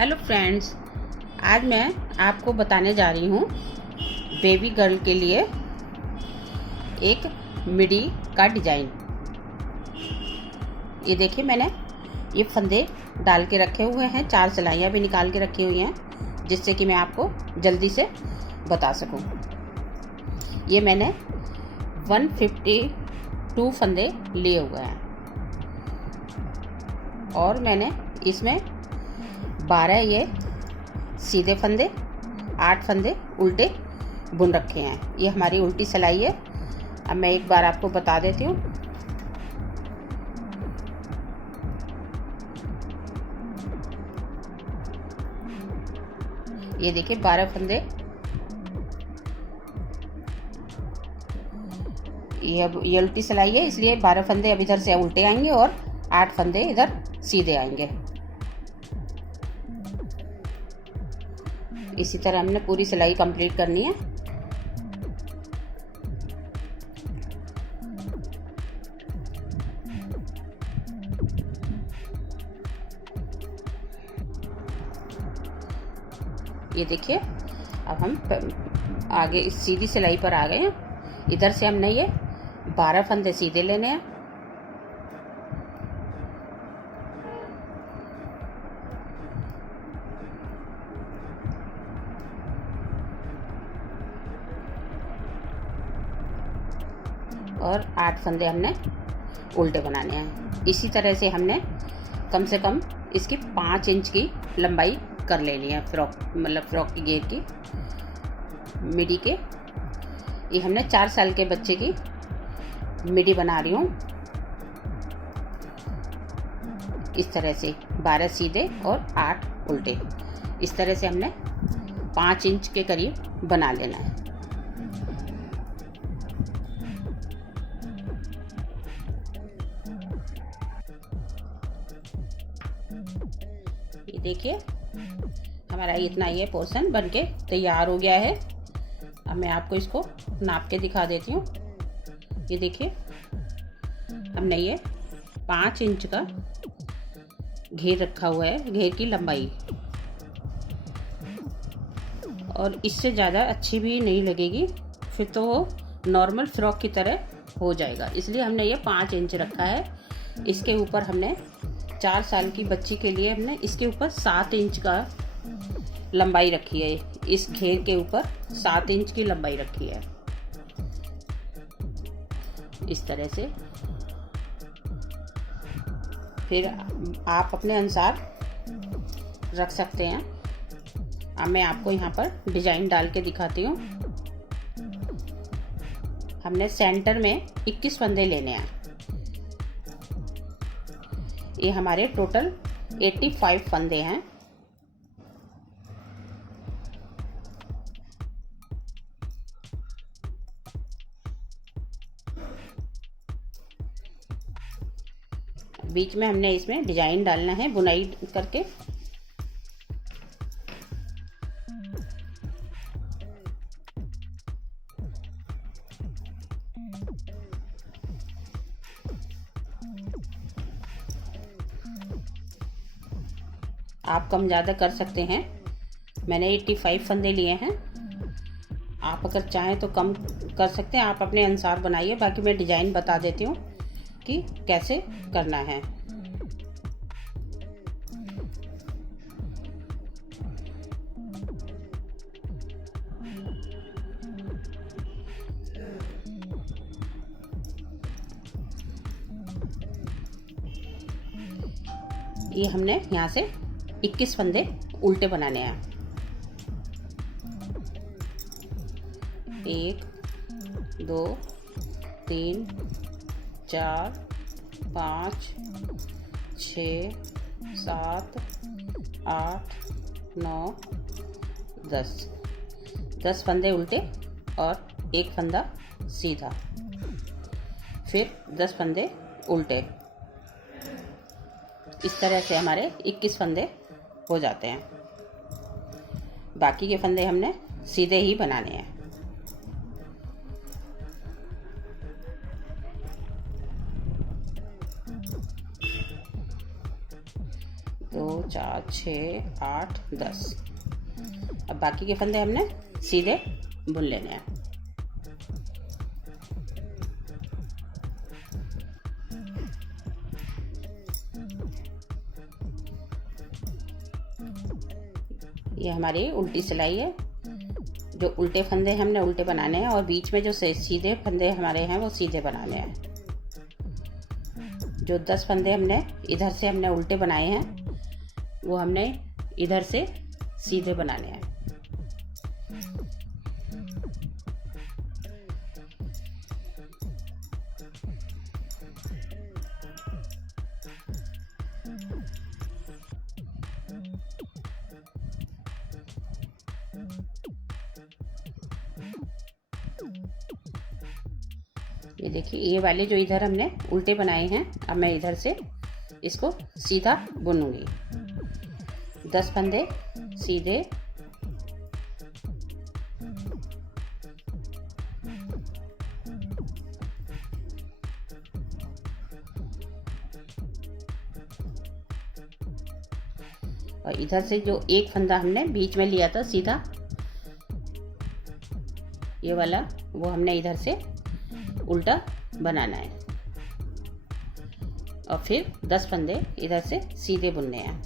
Hello friends, आज मैं आपको बताने जा रही हूँ बेबी गर्ल के लिए एक मिडी का डिज़ाइन। ये देखिए, मैंने ये फंदे डाल के रखे हुए हैं, 4 सिलाइयाँ भी निकाल के रखी हुई हैं जिससे कि मैं आपको जल्दी से बता सकूं। ये मैंने 152 फंदे लिए हुए हैं और मैंने इसमें 12 ये सीधे फंदे, 8 फंदे उल्टे बुन रखे हैं। ये हमारी उल्टी सिलाई है। अब मैं एक बार आपको बता देती हूँ। ये देखिए 12 फंदे, ये उल्टी सिलाई है इसलिए 12 फंदे अब इधर से उल्टे आएंगे और 8 फंदे इधर सीधे आएंगे। इसी तरह हमने पूरी सिलाई कंप्लीट करनी है। ये देखिए, अब हम आगे इस सीधी सिलाई पर आ गए हैं। इधर से हमने ये 12 फंदे सीधे लेने हैं और 8 फंदे हमने उल्टे बनाने हैं। इसी तरह से हमने कम से कम इसकी 5 इंच की लंबाई कर लेनी है। फ्रॉक मतलब फ्रॉक की घेर की मिडी के। ये हमने 4 साल के बच्चे की मिडी बना रही हूँ। इस तरह से 12 सीधे और 8 उल्टे, इस तरह से हमने 5 इंच के करीब बना लेना है। ये देखिए, हमारा इतना ये पोर्शन बनके तैयार हो गया है। अब मैं आपको इसको नाप के दिखा देती हूँ। ये देखिए, हमने ये 5 इंच का घेर रखा हुआ है, घेर की लंबाई, और इससे ज़्यादा अच्छी भी नहीं लगेगी, फिर तो वो नॉर्मल फ्रॉक की तरह हो जाएगा। इसलिए हमने ये 5 इंच रखा है। इसके ऊपर हमने 4 साल की बच्ची के लिए हमने इसके ऊपर 7 इंच का लंबाई रखी है। इस घेर के ऊपर 7 इंच की लंबाई रखी है। इस तरह से फिर आप अपने अनुसार रख सकते हैं। अब मैं आपको यहाँ पर डिजाइन डाल के दिखाती हूँ। हमने सेंटर में 21 फंदे लेने हैं। ये हमारे टोटल 85 फंदे हैं। बीच में हमने इसमें डिजाइन डालना है बुनाई करके। आप कम ज़्यादा कर सकते हैं। मैंने 85 फंदे लिए हैं। आप अगर चाहें तो कम कर सकते हैं, आप अपने अनुसार बनाइए। बाकी मैं डिजाइन बता देती हूँ कि कैसे करना है। ये हमने यहाँ से 21 फंदे उल्टे बनाने हैं। 1 2 3 4 5 6 7 8 9 10 फंदे उल्टे और 1 फंदा सीधा, फिर 10 फंदे उल्टे। इस तरह से हमारे 21 फंदे हो जाते हैं। बाकी के फंदे हमने सीधे ही बनाने हैं। 2 4, 6, 8, 10। अब बाकी के फंदे हमने सीधे बुन लेने हैं। ये हमारी उल्टी सिलाई है। जो उल्टे फंदे हमने उल्टे बनाने हैं और बीच में जो सीधे फंदे हमारे हैं वो सीधे बनाने हैं। जो 10 फंदे हमने इधर से हमने उल्टे बनाए हैं वो हमने इधर से सीधे बनाने हैं। ये देखिए, ये वाले जो इधर हमने उल्टे बनाए हैं, अब मैं इधर से इसको सीधा बुनूंगी। 10 फंदे सीधे, और इधर से जो एक फंदा हमने बीच में लिया था सीधा, ये वाला, वो हमने इधर से उल्टा बनाना है और फिर 10 फंदे इधर से सीधे बुनने हैं।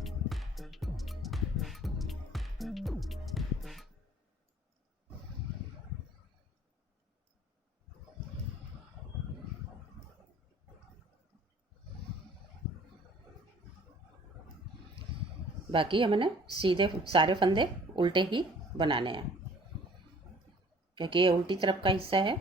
बाकी हमने सीधे सारे फंदे उल्टे ही बनाने हैं क्योंकि ये उल्टी तरफ का हिस्सा है।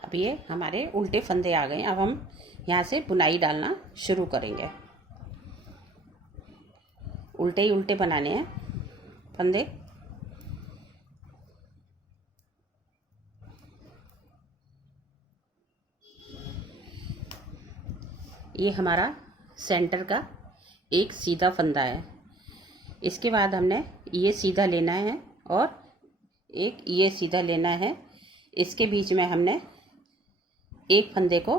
अब ये हमारे उल्टे फंदे आ गए। अब हम यहाँ से बुनाई डालना शुरू करेंगे। उल्टे ही उल्टे बनाने हैं फंदे। ये हमारा सेंटर का एक सीधा फंदा है। इसके बाद हमने ये सीधा लेना है और एक ये सीधा लेना है। इसके बीच में हमने एक फंदे को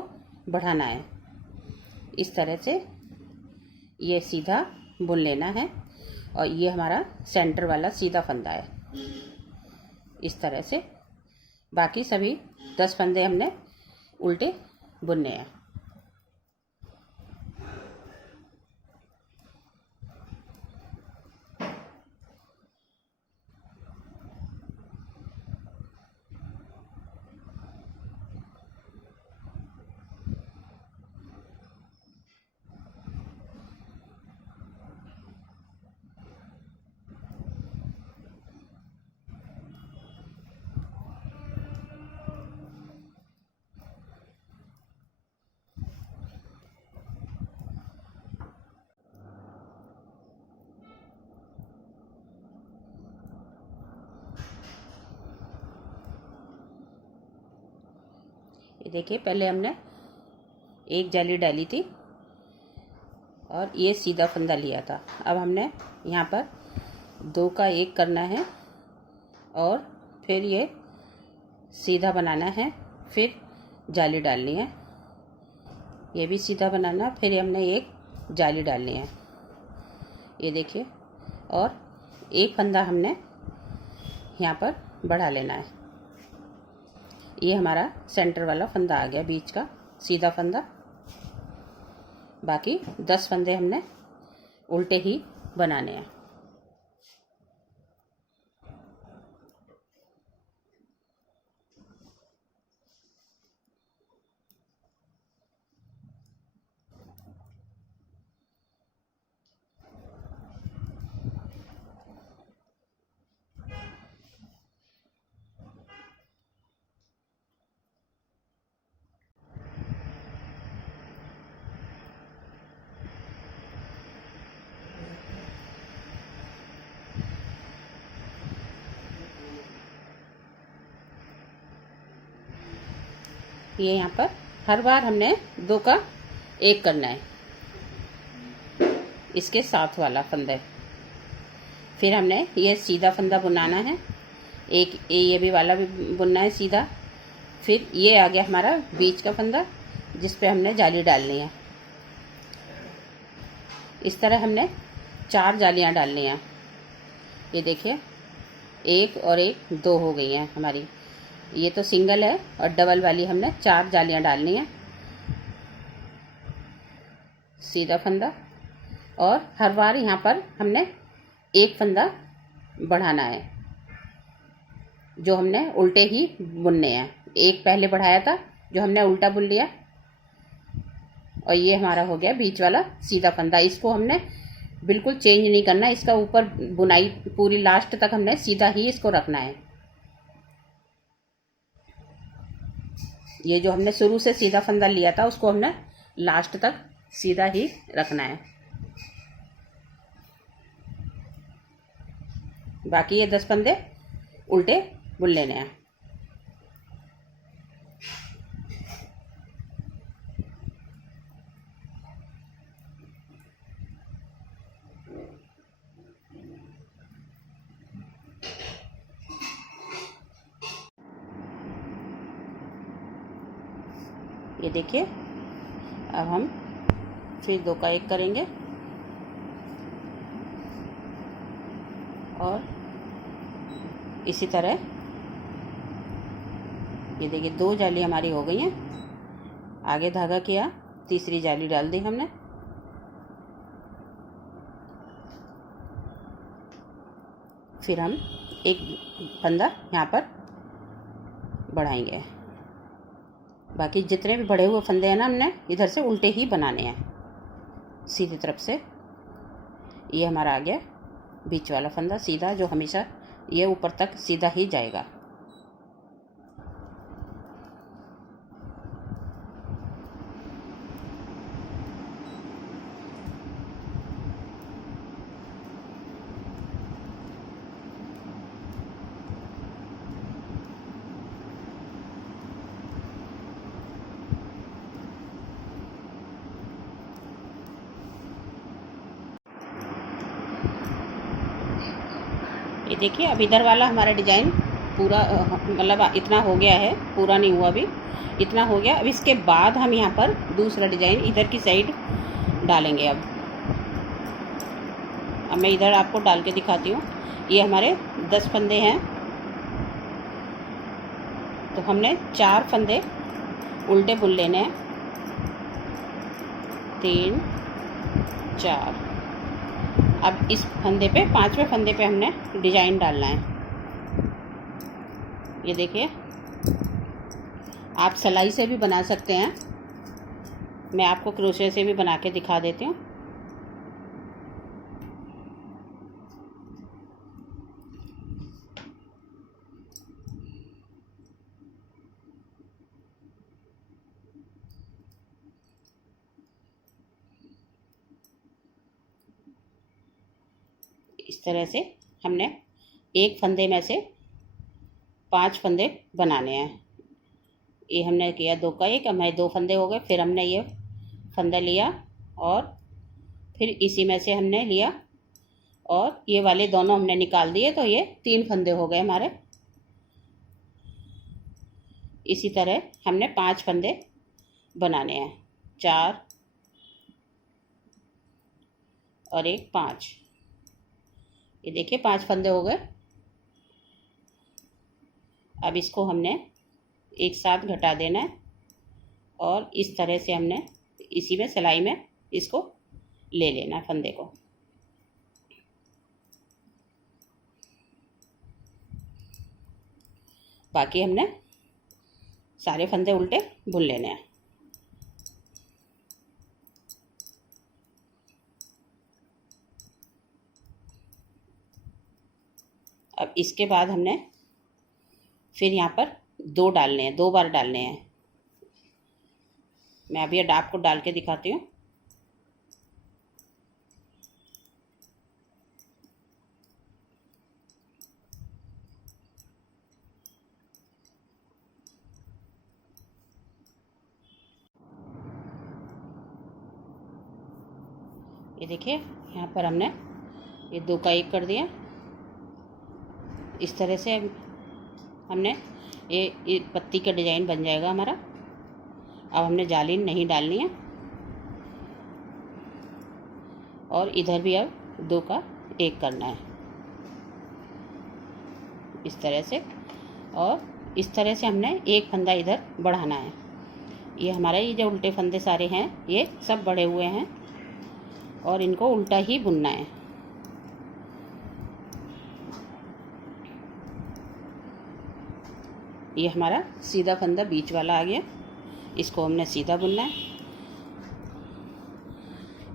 बढ़ाना है। इस तरह से ये सीधा बुन लेना है और ये हमारा सेंटर वाला सीधा फंदा है। इस तरह से बाकी सभी 10 फंदे हमने उल्टे बुनने हैं। ये देखिए, पहले हमने एक जाली डाली थी और ये सीधा फंदा लिया था। अब हमने यहाँ पर 2 का 1 करना है और फिर ये सीधा बनाना है, फिर जाली डालनी है। ये भी सीधा बनाना, फिर हमने एक जाली डालनी है, ये देखिए। और एक फंदा हमने यहाँ पर बढ़ा लेना है। ये हमारा सेंटर वाला फंदा आ गया, बीच का सीधा फंदा। बाकी 10 फंदे हमने उल्टे ही बनाने हैं। ये यहाँ पर हर बार हमने 2 का 1 करना है, इसके साथ वाला फंदा। फिर हमने ये सीधा फंदा बुनाना है, एक ये भी वाला भी बुनना है सीधा। फिर ये आ गया हमारा बीच का फंदा, जिस पे हमने जाली डालनी है। इस तरह हमने 4 जालियाँ डालनी हैं। ये देखिए, 1 और 1 2 हो गई हैं हमारी। ये तो सिंगल है, और डबल वाली हमने 4 जालियाँ डालनी हैं। सीधा फंदा, और हर बार यहाँ पर हमने 1 फंदा बढ़ाना है, जो हमने उल्टे ही बुनने हैं। 1 पहले बढ़ाया था, जो हमने उल्टा बुन लिया। और ये हमारा हो गया बीच वाला सीधा फंदा। इसको हमने बिल्कुल चेंज नहीं करना, इसका ऊपर बुनाई पूरी लास्ट तक हमने सीधा ही इसको रखना है। ये जो हमने शुरू से सीधा फंदा लिया था, उसको हमने लास्ट तक सीधा ही रखना है। बाकी ये 10 फंदे उल्टे बुन लेने हैं। ये देखिए, अब हम फिर 2 का 1 करेंगे, और इसी तरह ये देखिए 2 जाली हमारी हो गई हैं। आगे धागा किया, तीसरी जाली डाल दी हमने। फिर हम एक फंदा यहाँ पर बढ़ाएंगे। बाकी जितने भी बढ़े हुए फंदे हैं ना, हमने इधर से उल्टे ही बनाने हैं, सीधी तरफ से। ये हमारा आ गया बीच वाला फंदा सीधा, जो हमेशा ये ऊपर तक सीधा ही जाएगा। ये देखिए, अब इधर वाला हमारा डिजाइन पूरा मतलब इतना हो गया है, पूरा नहीं हुआ अभी, इतना हो गया। अब इसके बाद हम यहाँ पर दूसरा डिजाइन इधर की साइड डालेंगे। अब मैं इधर आपको डाल के दिखाती हूँ। ये हमारे 10 फंदे हैं, तो हमने 4 फंदे उल्टे बुन लेने हैं। 3 4। अब इस फंदे पे, 5वें फंदे पे हमने डिजाइन डालना है। ये देखिए, आप सिलाई से भी बना सकते हैं, मैं आपको क्रोशे से भी बना के दिखा देती हूँ। इस तरह से हमने एक फंदे में से 5 फंदे बनाने हैं। ये हमने किया 2 का 1, हमारे 2 फंदे हो गए। फिर हमने ये फंदा लिया, और फिर इसी में से हमने लिया, और ये वाले दोनों हमने निकाल दिए, तो ये 3 फंदे हो गए हमारे। इसी तरह हमने 5 फंदे बनाने हैं, 4 और एक 5। ये देखिए 5 फंदे हो गए। अब इसको हमने एक साथ घटा देना है और इस तरह से हमने इसी में सिलाई में इसको ले लेना है फंदे को। बाकी हमने सारे फंदे उल्टे बुन लेने हैं। अब इसके बाद हमने फिर यहाँ पर 2 डालने हैं, 2 बार डालने हैं। मैं अभी ये आपको डाल के दिखाती हूँ। ये देखिए यहाँ पर हमने ये 2 का 1 कर दिया। इस तरह से हमने ये पत्ती का डिज़ाइन बन जाएगा हमारा। अब हमने जाली नहीं डालनी है और इधर भी अब 2 का 1 करना है इस तरह से। और इस तरह से हमने एक फंदा इधर बढ़ाना है। ये हमारा ये जो उल्टे फंदे सारे हैं ये सब बढ़े हुए हैं और इनको उल्टा ही बुनना है। ये हमारा सीधा फंदा बीच वाला आ गया, इसको हमने सीधा बुनना है।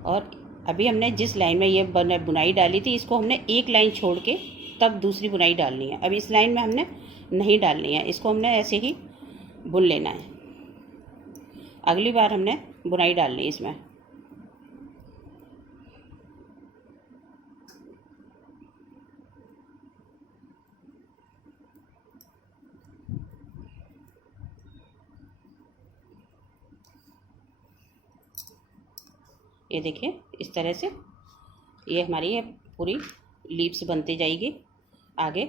और अभी हमने जिस लाइन में ये बुनाई डाली थी इसको हमने एक लाइन छोड़ के तब दूसरी बुनाई डालनी है। अब इस लाइन में हमने नहीं डालनी है, इसको हमने ऐसे ही बुन लेना है। अगली बार हमने बुनाई डालनी है इसमें। ये देखिए इस तरह से ये हमारी ये पूरी लीव्स बनती जाएगी आगे।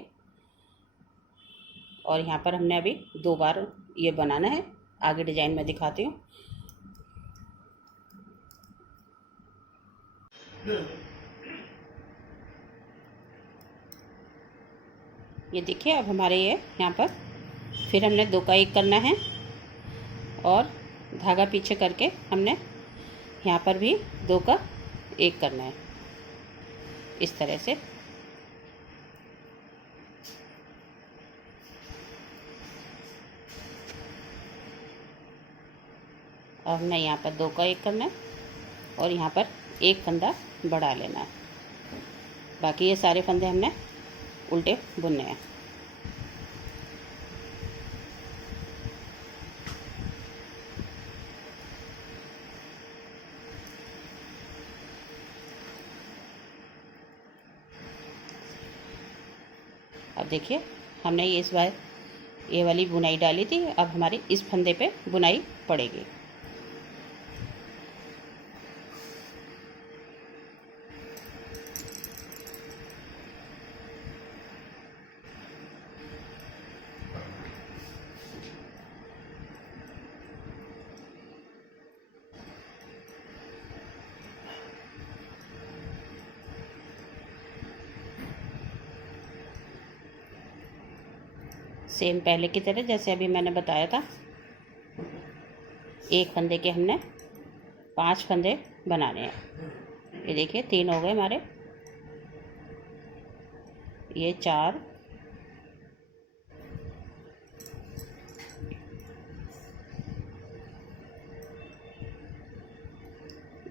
और यहाँ पर हमने अभी 2 बार ये बनाना है। आगे डिजाइन में दिखाती हूँ। ये देखिए अब हमारे ये यहाँ पर फिर हमने 2 का 1 करना है और धागा पीछे करके हमने यहाँ पर भी 2 का 1 करना है इस तरह से। अब हमने यहाँ पर 2 का 1 करना है और यहाँ पर एक फंदा बढ़ा लेना है। बाकी ये सारे फंदे हमने उल्टे बुनने हैं। अब देखिए हमने ये इस बार ये वाली बुनाई डाली थी, अब हमारी इस फंदे पे बुनाई पड़ेगी। सेम पहले की तरह जैसे अभी मैंने बताया था, एक फंदे के हमने 5 फंदे बनाने हैं। ये देखिए 3 हो गए हमारे, ये 4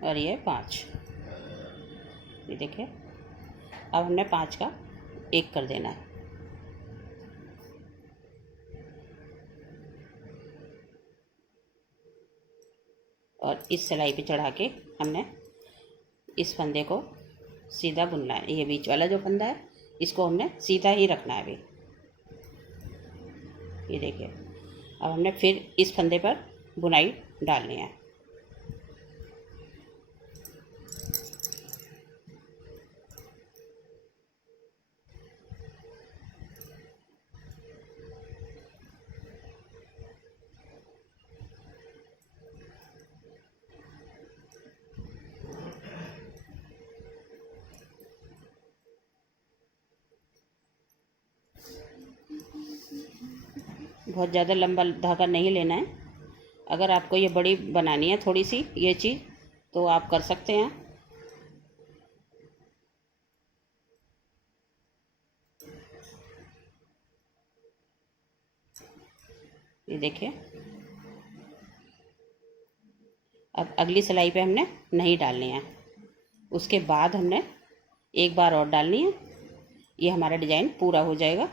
और ये 5। ये देखिए अब हमने 5 का 1 कर देना है। और इस सिलाई पे चढ़ा के हमने इस फंदे को सीधा बुनना है। ये बीच वाला जो फंदा है इसको हमने सीधा ही रखना है अभी। ये देखिए अब हमने फिर इस फंदे पर बुनाई डालनी है। बहुत ज़्यादा लंबा धागा नहीं लेना है। अगर आपको ये बड़ी बनानी है थोड़ी सी ये चीज़, तो आप कर सकते हैं। ये देखिए, अब अगली सिलाई पे हमने नहीं डालनी है, उसके बाद हमने एक बार और डालनी है। ये हमारा डिज़ाइन पूरा हो जाएगा।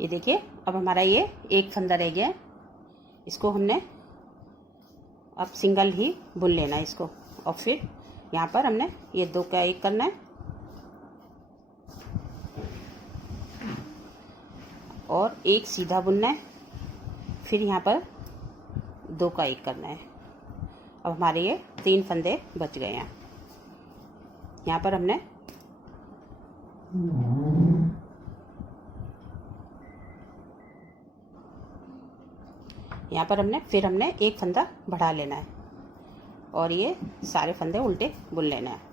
ये देखिए, अब हमारा ये एक फंदा रह गया है। इसको हमने अब सिंगल ही बुन लेना है इसको, और फिर यहाँ पर हमने ये 2 का 1 करना है और एक सीधा बुनना है, फिर यहाँ पर 2 का 1 करना है। अब हमारे ये 3 फंदे बच गए हैं। यहाँ पर हमने फिर हमने एक फंदा बढ़ा लेना है और ये सारे फंदे उल्टे बुन लेना है।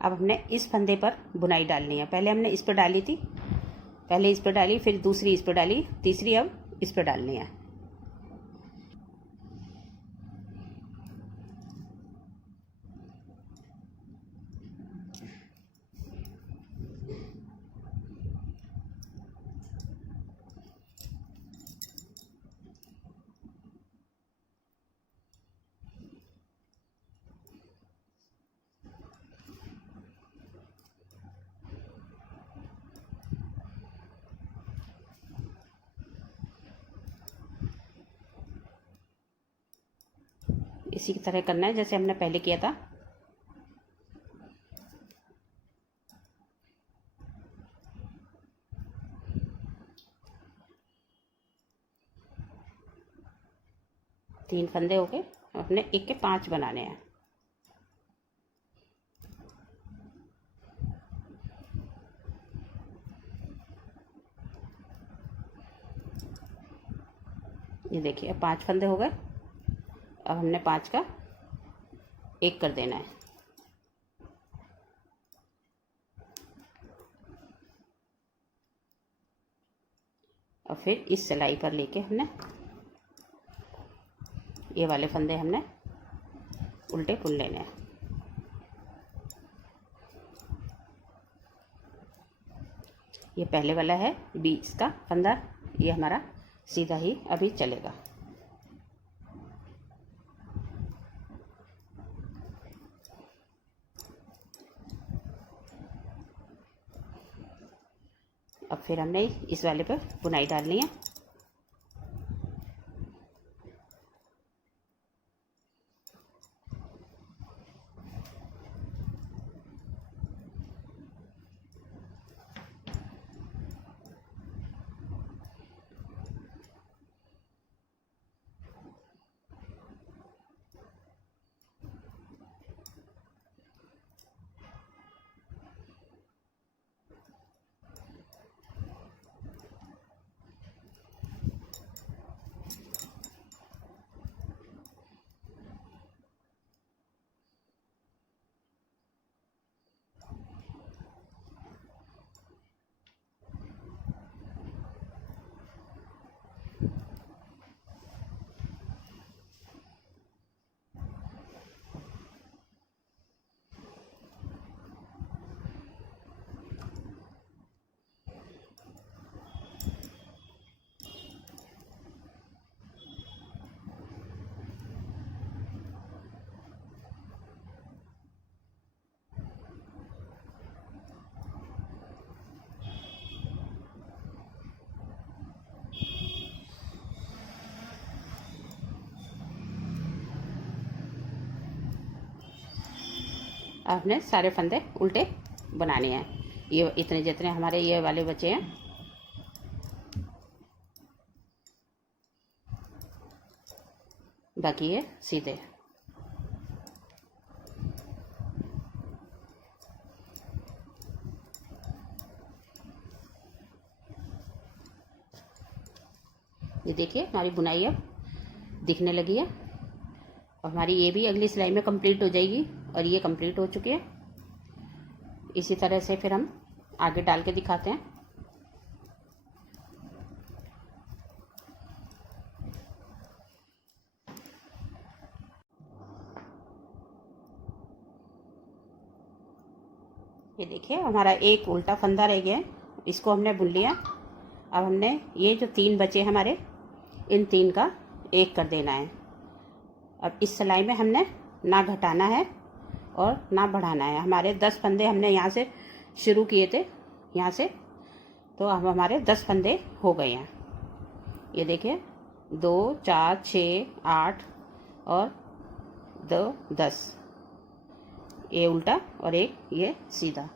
अब हमने इस फंदे पर बुनाई डालनी है। पहले हमने इस पर डाली थी, पहले इस पर डाली, फिर दूसरी इस पर डाली, तीसरी अब इस पर डालनी है। इसी की तरह करना है जैसे हमने पहले किया था। तीन फंदे हो गए, अपने एक के 5 बनाने हैं। ये देखिए, अब 5 फंदे हो गए। अब हमने 5 का 1 कर देना है और फिर इस सिलाई पर लेके हमने ये वाले फंदे हमने उल्टे बुन लेने हैं। ये पहले वाला है 20 का फंदा, ये हमारा सीधा ही अभी चलेगा। अब फिर हमने इस वाले पर बुनाई डालनी है। अब हमने सारे फंदे उल्टे बनाने हैं। ये इतने जितने हमारे ये वाले बचे हैं, बाकी ये सीधे। ये देखिए हमारी बुनाई अब दिखने लगी है और हमारी ये भी अगली सिलाई में कंप्लीट हो जाएगी और ये कंप्लीट हो चुकी है। इसी तरह से फिर हम आगे डाल के दिखाते हैं। ये देखिए हमारा एक उल्टा फंदा रह गया है, इसको हमने बुन लिया। अब हमने ये जो 3 बचे हमारे, इन 3 का 1 कर देना है। अब इस सिलाई में हमने ना घटाना है और ना बढ़ाना है। हमारे 10 फंदे हमने यहाँ से शुरू किए थे, यहाँ से, तो अब हमारे 10 फंदे हो गए हैं। ये देखिए 2 4 6 8 और 2 10, ये उल्टा और एक ये सीधा।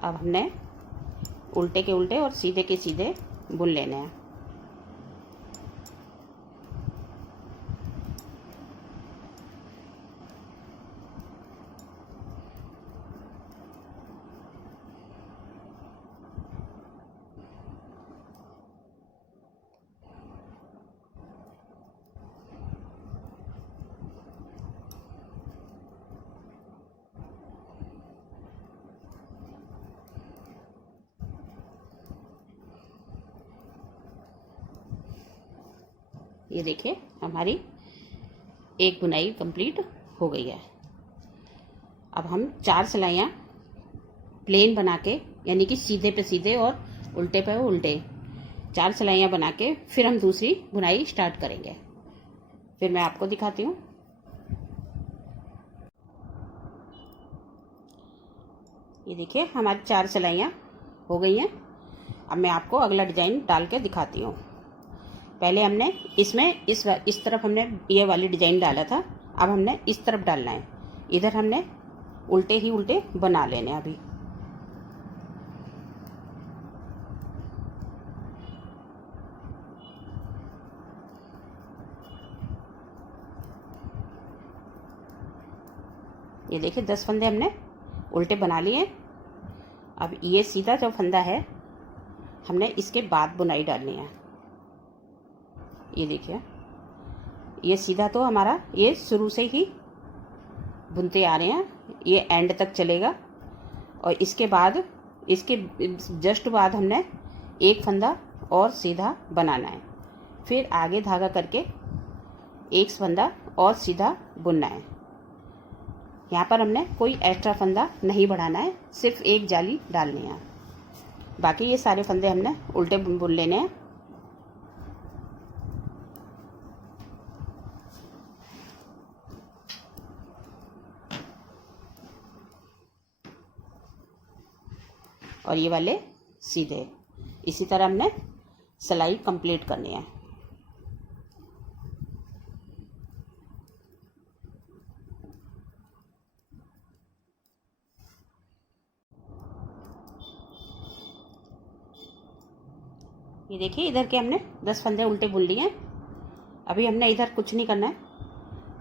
अब हमने उल्टे के उल्टे और सीधे के सीधे बुन लेने हैं। ये देखिए हमारी एक बुनाई कंप्लीट हो गई है। अब हम 4 सिलाइयाँ प्लेन बना के, यानी कि सीधे पे सीधे और उल्टे पे उल्टे 4 सिलाइयाँ बना के फिर हम दूसरी बुनाई स्टार्ट करेंगे। फिर मैं आपको दिखाती हूँ। ये देखिए हमारी 4 सिलाइयाँ हो गई हैं। अब मैं आपको अगला डिजाइन डाल के दिखाती हूँ। पहले हमने इसमें इस तरफ हमने ये वाली डिजाइन डाला था, अब हमने इस तरफ डालना है। इधर हमने उल्टे ही उल्टे बना लेने अभी। ये देखिए 10 फंदे हमने उल्टे बना लिए। अब ये सीधा जो फंदा है हमने इसके बाद बुनाई डालनी है। ये देखिए ये सीधा तो हमारा ये शुरू से ही बुनते आ रहे हैं, ये एंड तक चलेगा। और इसके बाद, इसके जस्ट बाद हमने एक फंदा और सीधा बनाना है, फिर आगे धागा करके एक फंदा और सीधा बुनना है। यहाँ पर हमने कोई एक्स्ट्रा फंदा नहीं बढ़ाना है, सिर्फ एक जाली डालनी है। बाकी ये सारे फंदे हमने उल्टे बुन लेने हैं। और ये वाले सीधे। इसी तरह हमने सिलाई कंप्लीट करनी है। ये देखिए इधर के हमने 10 फंदे उल्टे बुन लिए हैं। अभी हमने इधर कुछ नहीं करना है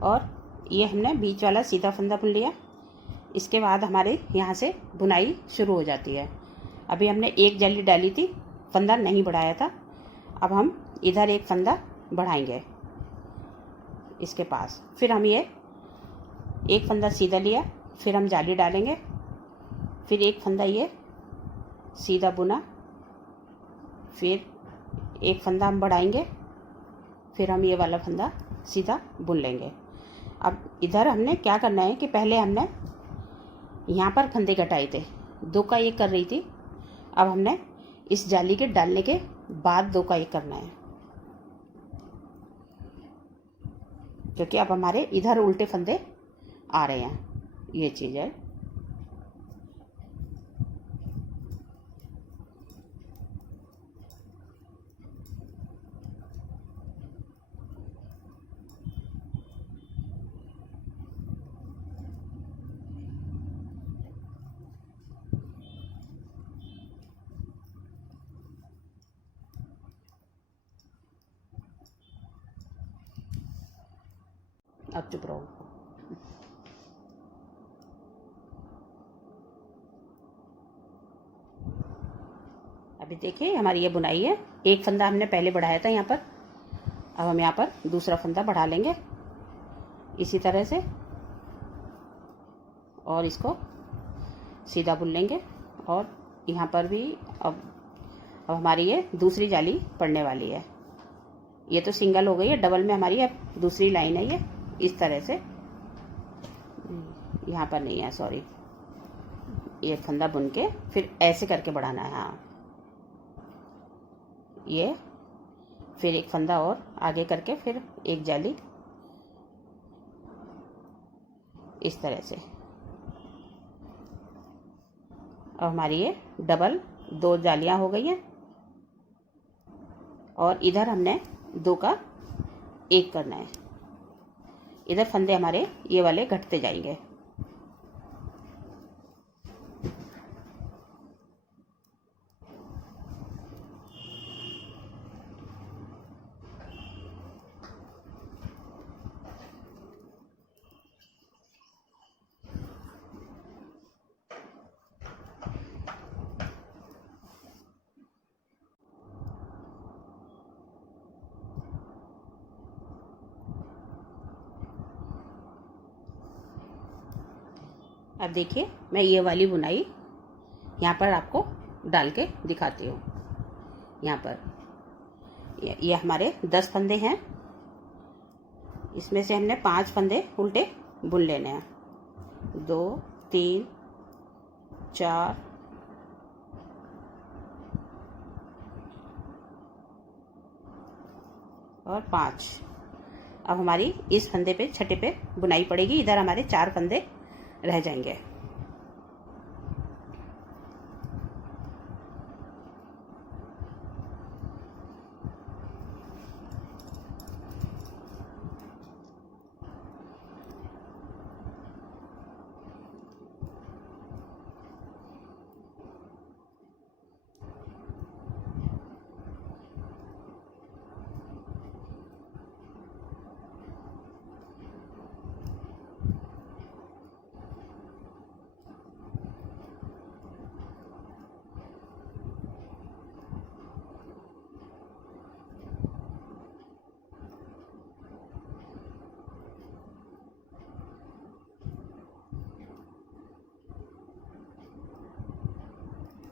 और ये हमने बीच वाला सीधा फंदा बुन लिया। इसके बाद हमारे यहाँ से बुनाई शुरू हो जाती है। अभी हमने एक जाली डाली थी, फंदा नहीं बढ़ाया था। अब हम इधर एक फंदा बढ़ाएंगे इसके पास, फिर हम ये एक फंदा सीधा लिया, फिर हम जाली डालेंगे, फिर एक फंदा ये सीधा बुना, फिर एक फंदा हम बढ़ाएंगे, फिर हम ये वाला फंदा सीधा बुन लेंगे। अब इधर हमने क्या करना है कि पहले हमने यहाँ पर फंदे घटाए थे, 2 का 1 कर रही थी। अब हमने इस जाली के डालने के बाद 2 का 1 करना है, क्योंकि अब हमारे इधर उल्टे फंदे आ रहे हैं। ये चीज़ है। आप चुप रहो। अभी देखिए हमारी ये बुनाई है। एक फंदा हमने पहले बढ़ाया था यहाँ पर, अब हम यहाँ पर दूसरा फंदा बढ़ा लेंगे इसी तरह से, और इसको सीधा बुन लेंगे। और यहाँ पर भी अब हमारी ये दूसरी जाली पड़ने वाली है। ये तो सिंगल हो गई है, डबल में हमारी अब दूसरी लाइन है ये, इस तरह से। यहाँ पर नहीं है, सॉरी। ये फंदा बुन के फिर ऐसे करके बढ़ाना है। हाँ, ये फिर एक फंदा और आगे करके फिर एक जाली इस तरह से। अब हमारी ये डबल 2 जालियां हो गई हैं, और इधर हमने 2 का 1 करना है। इधर फंदे हमारे ये वाले घटते जाएंगे। अब देखिए मैं ये वाली बुनाई यहाँ पर आपको डाल के दिखाती हूँ। यहाँ पर ये हमारे 10 फंदे हैं, इसमें से हमने 5 फंदे उल्टे बुन लेने हैं। 2 3 4 और 5। अब हमारी इस फंदे पे, छठे पे बुनाई पड़ेगी। इधर हमारे 4 फंदे रह जाएंगे।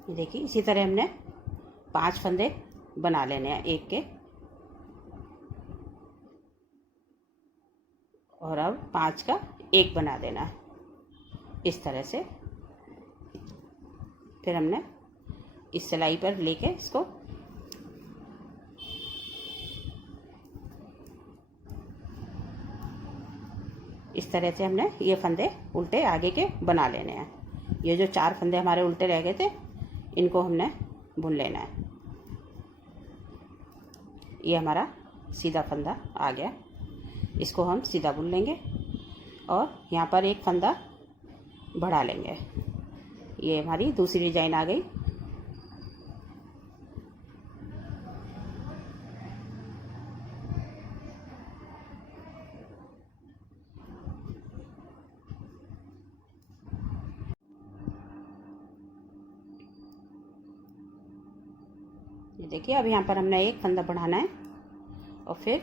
ये देखिए इसी तरह हमने 5 फंदे बना लेने हैं एक के, और अब 5 का 1 बना देना है इस तरह से। फिर हमने इस सिलाई पर लेके इसको इस तरह से हमने ये फंदे उल्टे आगे के बना लेने हैं। ये जो 4 फंदे हमारे उल्टे रह गए थे, इनको हमने बुन लेना है। ये हमारा सीधा फंदा आ गया, इसको हम सीधा बुन लेंगे और यहाँ पर एक फंदा बढ़ा लेंगे। ये हमारी दूसरी डिजाइन आ गई। ये देखिए अब यहाँ पर हमने एक फंदा बढ़ाना है और फिर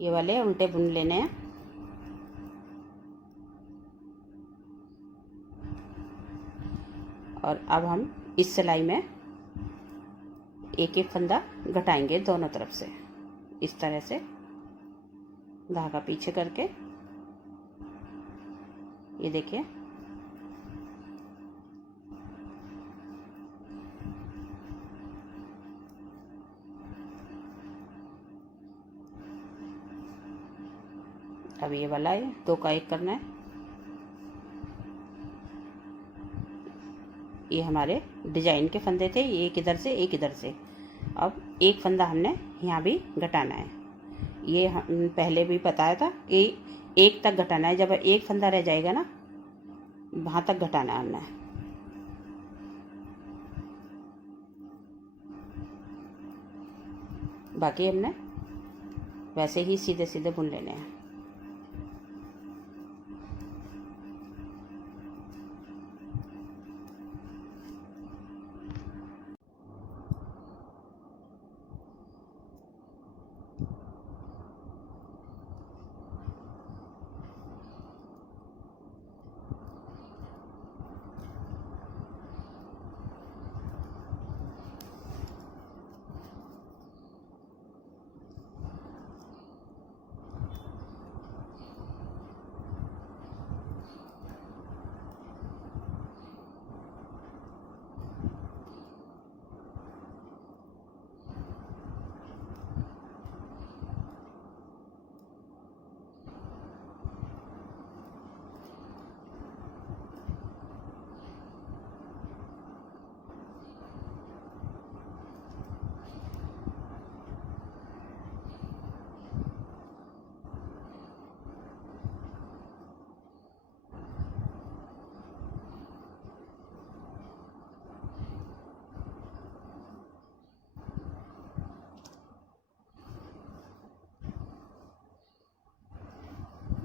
ये वाले उल्टे बुन लेने हैं। और अब हम इस सिलाई में एक एक फंदा घटाएंगे दोनों तरफ से, इस तरह से धागा पीछे करके। ये देखिए अब ये वाला है 2 का 1 करना है। ये हमारे डिजाइन के फंदे थे, एक इधर से एक इधर से। अब एक फंदा हमने यहाँ भी घटाना है। ये हम पहले भी बताया था कि 1 तक घटाना है। जब एक फंदा रह जाएगा ना, वहाँ तक घटाना है हमने। बाकी हमने वैसे ही सीधे सीधे बुन लेने हैं।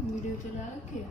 वीडियो चला के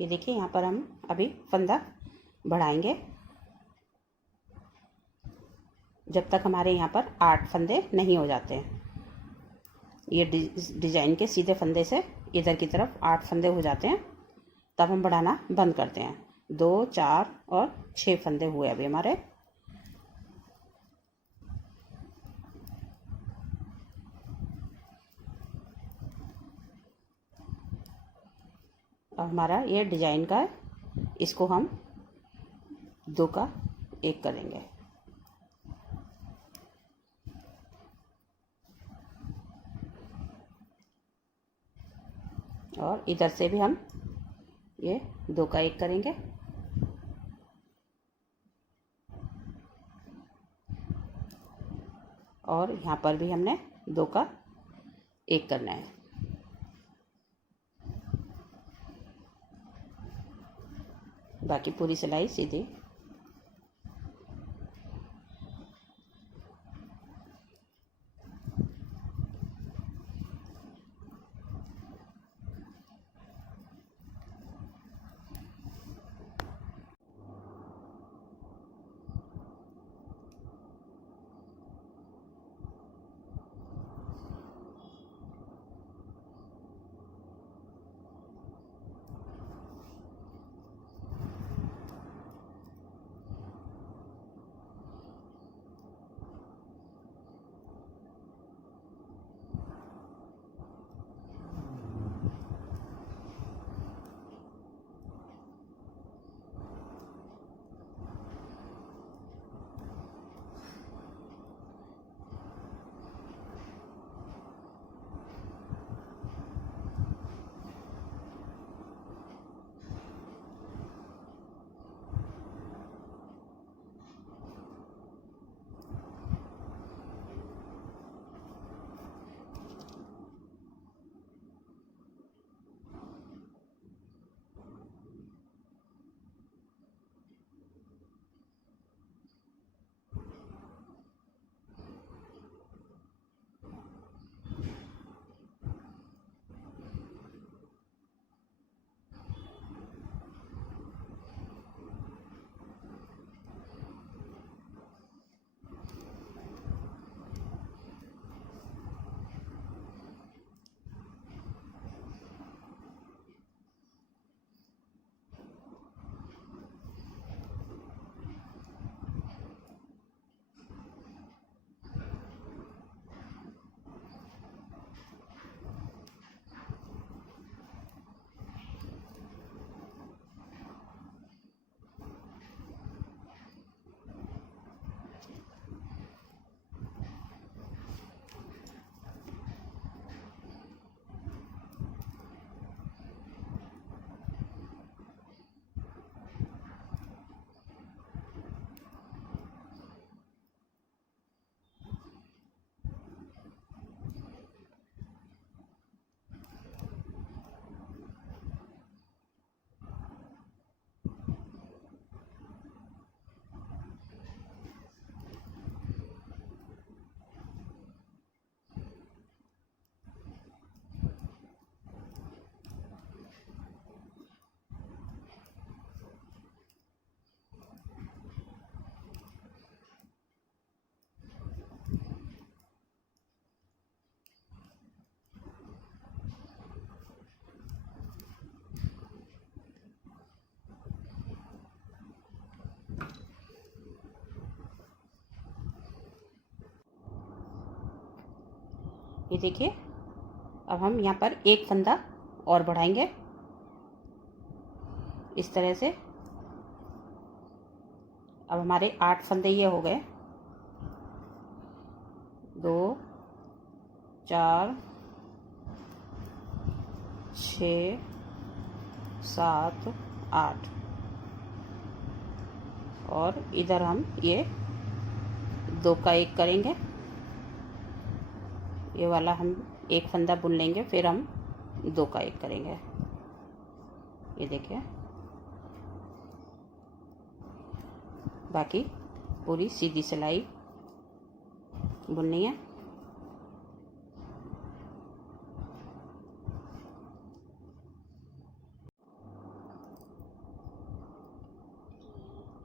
ये देखिए, यहाँ पर हम अभी फंदा बढ़ाएंगे जब तक हमारे यहाँ पर 8 फंदे नहीं हो जाते हैं। ये डिजाइन के सीधे फंदे से इधर की तरफ 8 फंदे हो जाते हैं, तब हम बढ़ाना बंद करते हैं। 2, 4 और 6 फंदे हुए अभी हमारे। अब हमारा ये डिजाइन का है, इसको हम 2 का 1 करेंगे और इधर से भी हम ये 2 का 1 करेंगे और यहाँ पर भी हमने 2 का 1 करना है। बाकी पूरी सिलाई सीधी। ये देखिए, अब हम यहाँ पर एक फंदा और बढ़ाएंगे इस तरह से। अब हमारे 8 फंदे ये हो गए। 2 4 6 7 8 और इधर हम ये 2 का 1 करेंगे। ये वाला हम एक फंदा बुन लेंगे, फिर हम 2 का 1 करेंगे। ये देखिए, बाकी पूरी सीधी सिलाई बुननी है।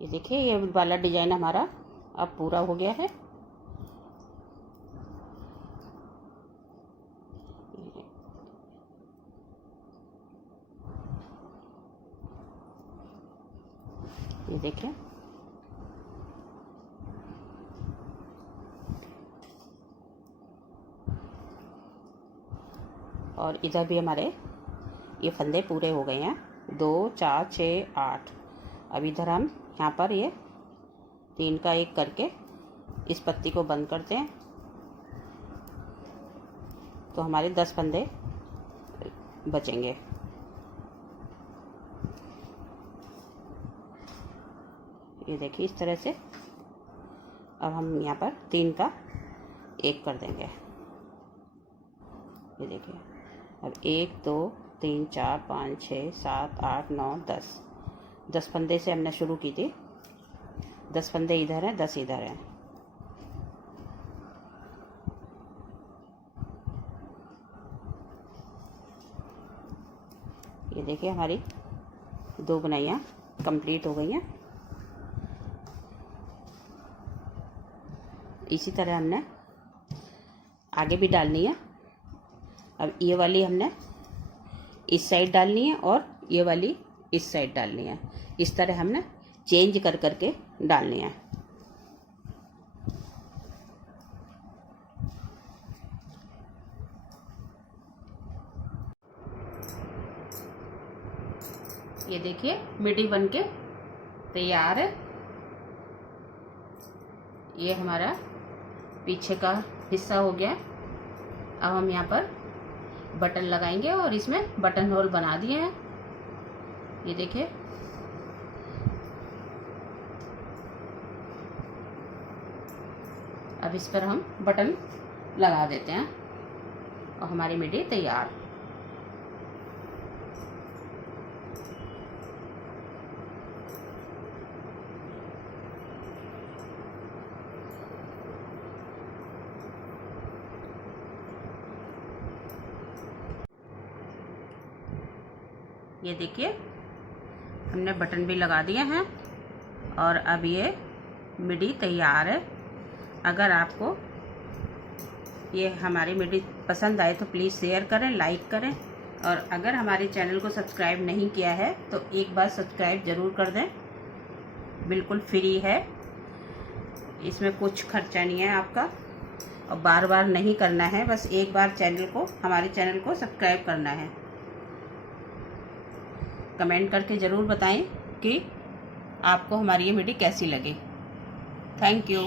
ये देखिए, ये वाला डिजाइन हमारा अब पूरा हो गया है। ये देखिए, और इधर भी हमारे ये फंदे पूरे हो गए हैं। 2 4 6 8। अब इधर हम यहाँ पर ये 3 का 1 करके इस पत्ती को बंद करते हैं, तो हमारे 10 फंदे बचेंगे। ये देखिए, इस तरह से अब हम यहाँ पर 3 का 1 कर देंगे। ये देखिए, अब 1 2 3 4 5 6 7 8 9 10 फंदे से हमने शुरू की थी। 10 फंदे इधर हैं, 10 इधर हैं। ये देखिए, हमारी 2 बुनाइयाँ कंप्लीट हो गई हैं। इसी तरह हमने आगे भी डालनी है। अब ये वाली हमने इस साइड डालनी है और ये वाली इस साइड डालनी है। इस तरह हमने चेंज कर करके डालनी है। ये देखिए, मिडी बन के तैयार है। ये हमारा पीछे का हिस्सा हो गया। अब हम यहाँ पर बटन लगाएंगे और इसमें बटन होल बना दिए हैं। ये देखिए, अब इस पर हम बटन लगा देते हैं और हमारी मिडी तैयार। ये देखिए, हमने बटन भी लगा दिए हैं और अब ये मिडी तैयार है। अगर आपको ये हमारी मिडी पसंद आए तो प्लीज़ शेयर करें, लाइक करें, और अगर हमारे चैनल को सब्सक्राइब नहीं किया है तो एक बार सब्सक्राइब ज़रूर कर दें। बिल्कुल फ्री है, इसमें कुछ खर्चा नहीं है आपका, और बार बार नहीं करना है, बस एक बार हमारे चैनल को सब्सक्राइब करना है। कमेंट करके ज़रूर बताएं कि आपको हमारी ये मिडी कैसी लगी। Thank you.